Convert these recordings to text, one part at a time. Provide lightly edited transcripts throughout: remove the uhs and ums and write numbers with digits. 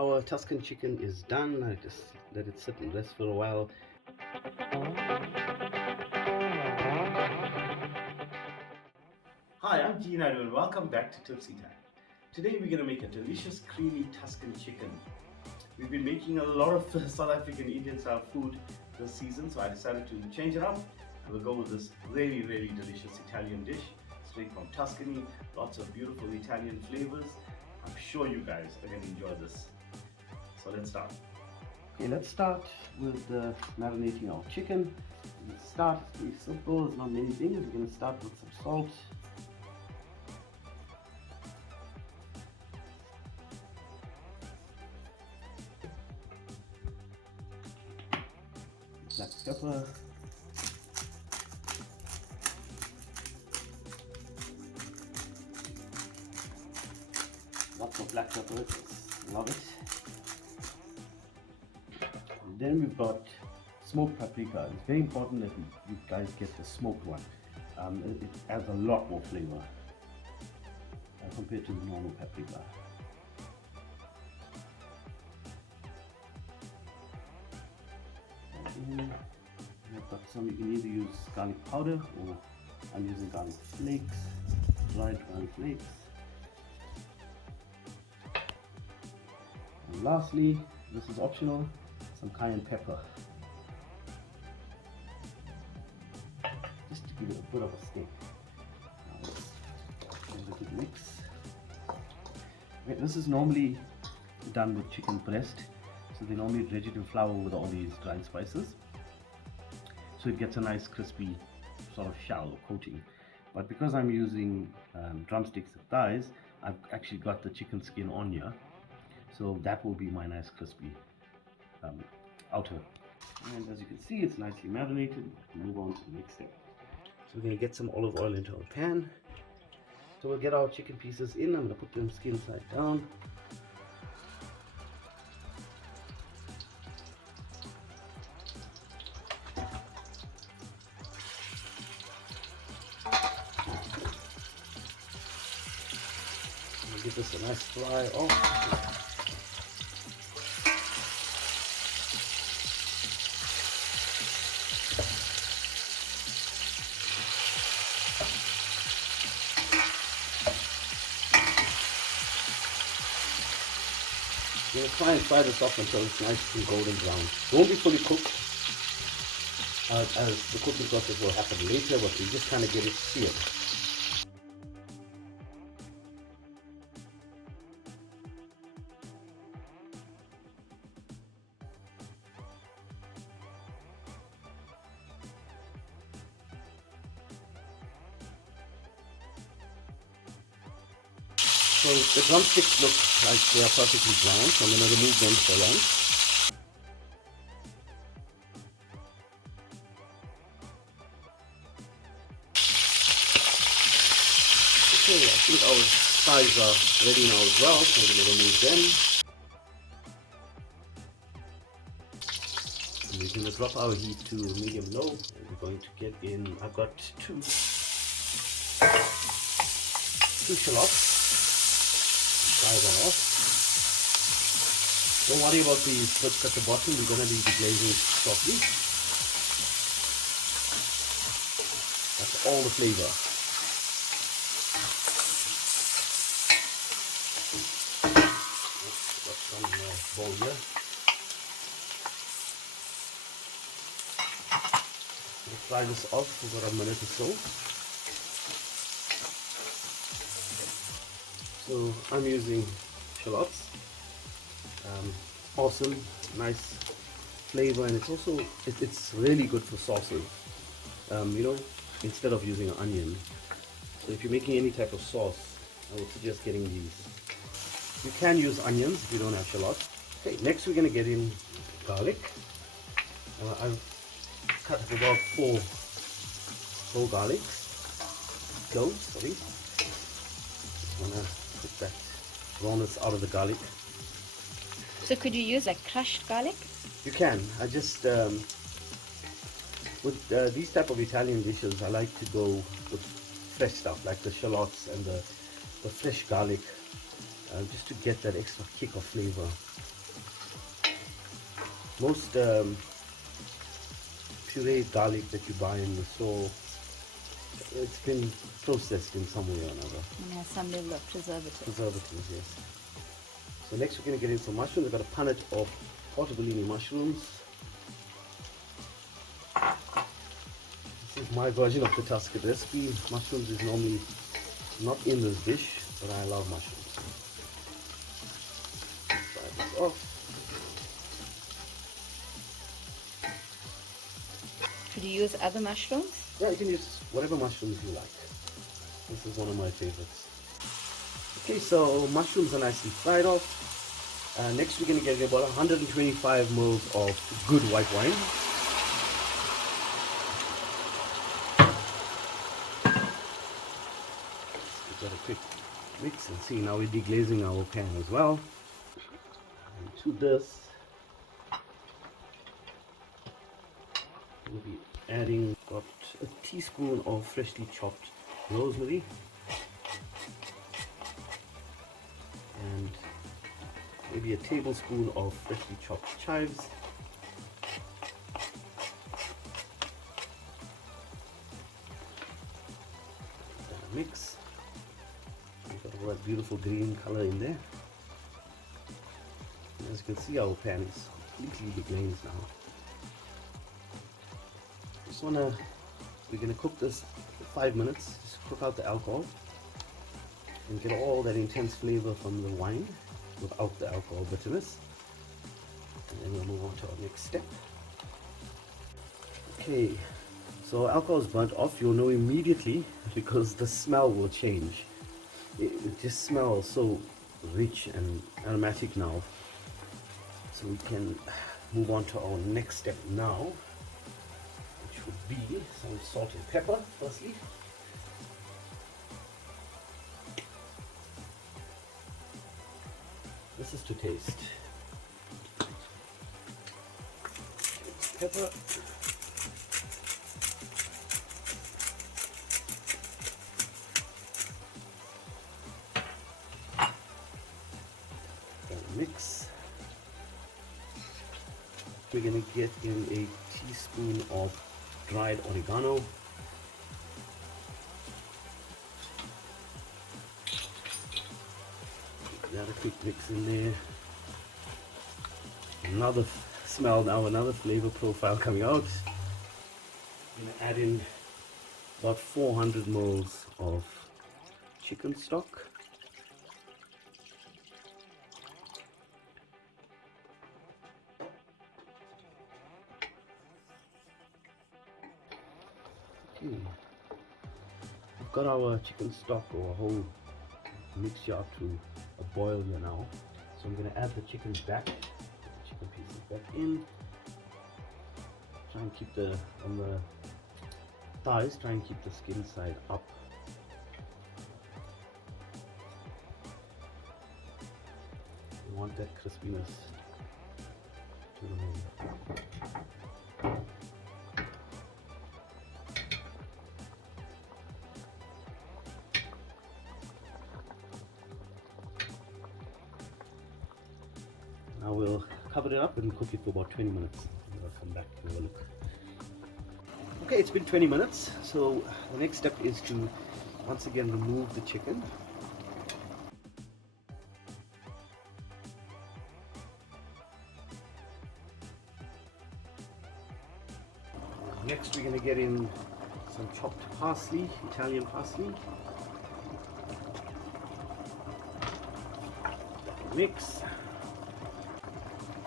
our Tuscan chicken is done. I just let it sit and rest for a while. Hi, I'm Gina and welcome back to Tipsy Time. Today we're going to make a delicious creamy Tuscan chicken. We've been making a lot of South African Indian style food this season, so I decided to change it up and we'll go with this really delicious Italian dish straight from Tuscany. Lots of beautiful Italian flavors. I'm sure you guys are going to enjoy this. So let's start. Okay, let's start with marinating our chicken. Let's start, it's pretty simple, it's not many things. We're going to start with some salt. Black pepper. Lots of black pepper, love it. And then we've got smoked paprika. It's very important that you guys get the smoked one. It adds a lot more flavor compared to the normal paprika. I've got some, you can either use garlic powder or I'm using garlic flakes, dried garlic flakes. And lastly, this is optional, some cayenne pepper. Just to give it a bit of a stick. Now let's give it a mix. Okay, this is normally done with chicken breast. So they normally dredge it in flour with all these dried spices. So it gets a nice crispy sort of shell or coating. But because I'm using drumsticks and thighs, I've actually got the chicken skin on here. So that will be my nice crispy outer. And as you can see, it's nicely marinated. Move on to the next step. So we're going to get some olive oil into our pan. So we'll get our chicken pieces in. I'm going to put them skin side down. Give this a nice fry off. We're going to try and fry this off until it's nice and golden brown. It won't be fully cooked, as the cooking process will happen later, but we just kind of get it seared. So the drumsticks look like they are perfectly brown, so I'm going to remove them for lunch. Okay, I think our thighs are ready now as well, so I'm going to remove them. And we're going to drop our heat to medium-low, and we're going to get in, I've got two shallots. Fry that off. Don't worry about the splits at the bottom, we're going to be deglazing shortly. That's all the flavor. Let's put some bowl here. We'll fry this off for about a minute or so. So I'm using shallots. Awesome, nice flavor, and it's also it's really good for sauces. You know, instead of using an onion. So if you're making any type of sauce, I would suggest getting these. You can use onions if you don't have shallots. Okay, next we're going to get in garlic. I've cut about four garlics. Cloves, sorry. I'm gonna put that rawness out of the garlic. So could you use a crushed garlic? You can. I just with these type of Italian dishes, I like to go with fresh stuff like the shallots and the fresh garlic, just to get that extra kick of flavor. most pureed garlic that you buy in the store, it's been processed in some way or another. Yeah, some level of preservative. Preservatives, yes. So next we're going to get in some mushrooms. I've got a punnet of portobellini mushrooms. This is my version of the Tuscan recipe. Mushrooms is normally not in this dish, but I love mushrooms. Fry this off. Could you use other mushrooms? Yeah, you can use whatever mushrooms you like. This is one of my favorites. Okay, so mushrooms are nicely fried off. Next we're going to get about 125 mils of good white wine. Let's give that a quick mix and see. Now we're deglazing our pan as well. And to this, we'll be adding about a teaspoon of freshly chopped rosemary and maybe a tablespoon of freshly chopped chives. Mix. We've got all that beautiful green color in there. And as you can see, our pan is completely deglazed now. We're gonna cook this for 5 minutes. Just cook out the alcohol and get all that intense flavor from the wine without the alcohol bitterness. And then we'll move on to our next step. Okay, so alcohol is burnt off. You'll know immediately because the smell will change. It just smells so rich and aromatic now. So we can move on to our next step now, which would be some salt and pepper firstly. This is to taste. Pepper. Mix. We're going to get in a teaspoon of dried oregano. Another quick mix in there. Another smell now, another flavor profile coming out. I'm going to add in about 400 ml of chicken stock. Okay. We've got our chicken stock or whole mixture up to a boil here now. So I'm going to add the chicken back, put the chicken pieces back in. Try and keep on the thighs, try and keep the skin side up. You want that crispiness to remain. Now we'll cover it up and cook it for about 20 minutes. And I'll come back and have a look. Okay, it's been 20 minutes. So the next step is to once again remove the chicken. Next we're going to get in some chopped parsley, Italian parsley. Mix.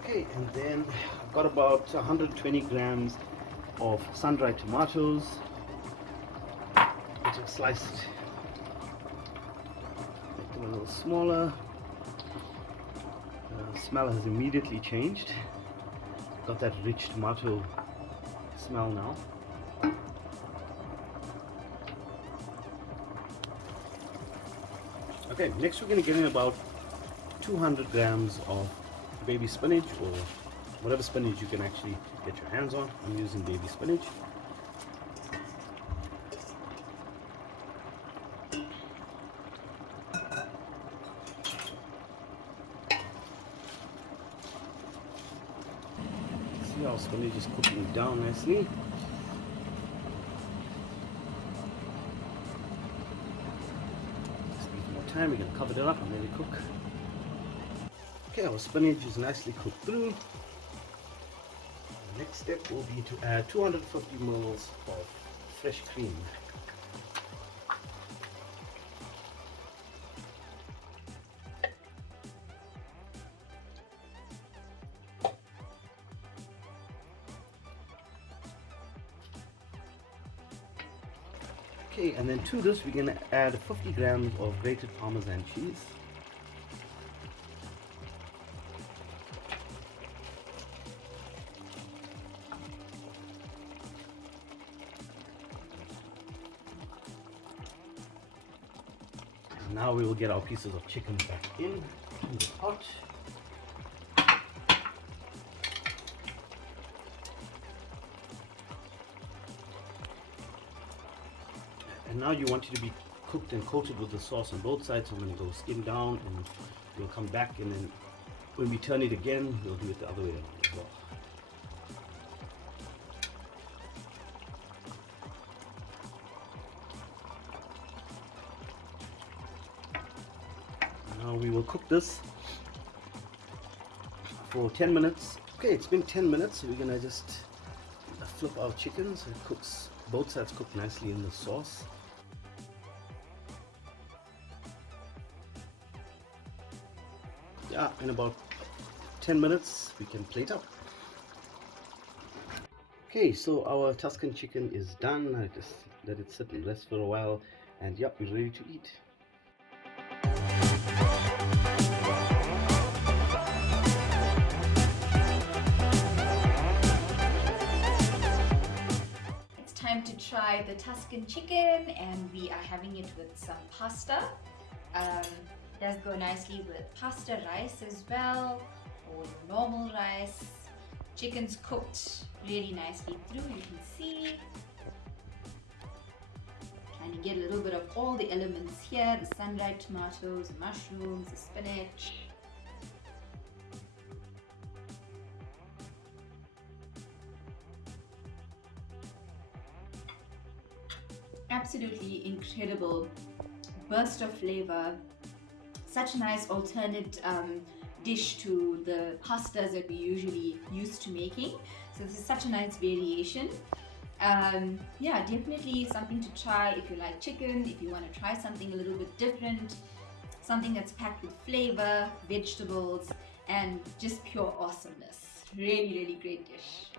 Okay, and then I've got about 120 grams of sun-dried tomatoes, which are sliced, make them a little smaller. The smell has immediately changed. Got that rich tomato smell now. Okay, next we're going to get in about 200 grams of baby spinach or whatever spinach you can actually get your hands on. I'm using baby spinach. Okay, our spinach is cooking down nicely. Just need more time. We're gonna cover it up and let it cook. Okay, our spinach is nicely cooked through. The next step will be to add 250 ml of fresh cream. Okay, and then to this we're going to add 50 grams of grated Parmesan cheese. And now we will get our pieces of chicken back in the pot. And now you want it to be cooked and coated with the sauce on both sides. So I'm going to go skim down and we'll come back, and then when we turn it again, we'll do it the other way around as well. Now we will cook this for 10 minutes. Okay, it's been 10 minutes, so we're going to just flip our chicken so it cooks, both sides cook nicely in the sauce. Yeah, in about 10 minutes we can plate up. Okay, so our Tuscan chicken is done. I just let it sit and rest for a while, and yep, we're ready to eat. It's time to try the Tuscan chicken, and we are having it with some pasta. Does go nicely with pasta rice as well, or normal rice. Chicken's cooked really nicely through, you can see. Trying to get a little bit of all the elements here, the sun-dried tomatoes, the mushrooms, the spinach. Absolutely incredible burst of flavor. Such a nice alternate dish to the pastas that we usually used to making. So this is such a nice variation. Yeah, definitely something to try if you like chicken, if you want to try something a little bit different, something that's packed with flavor, vegetables, and just pure awesomeness. Really, really great dish.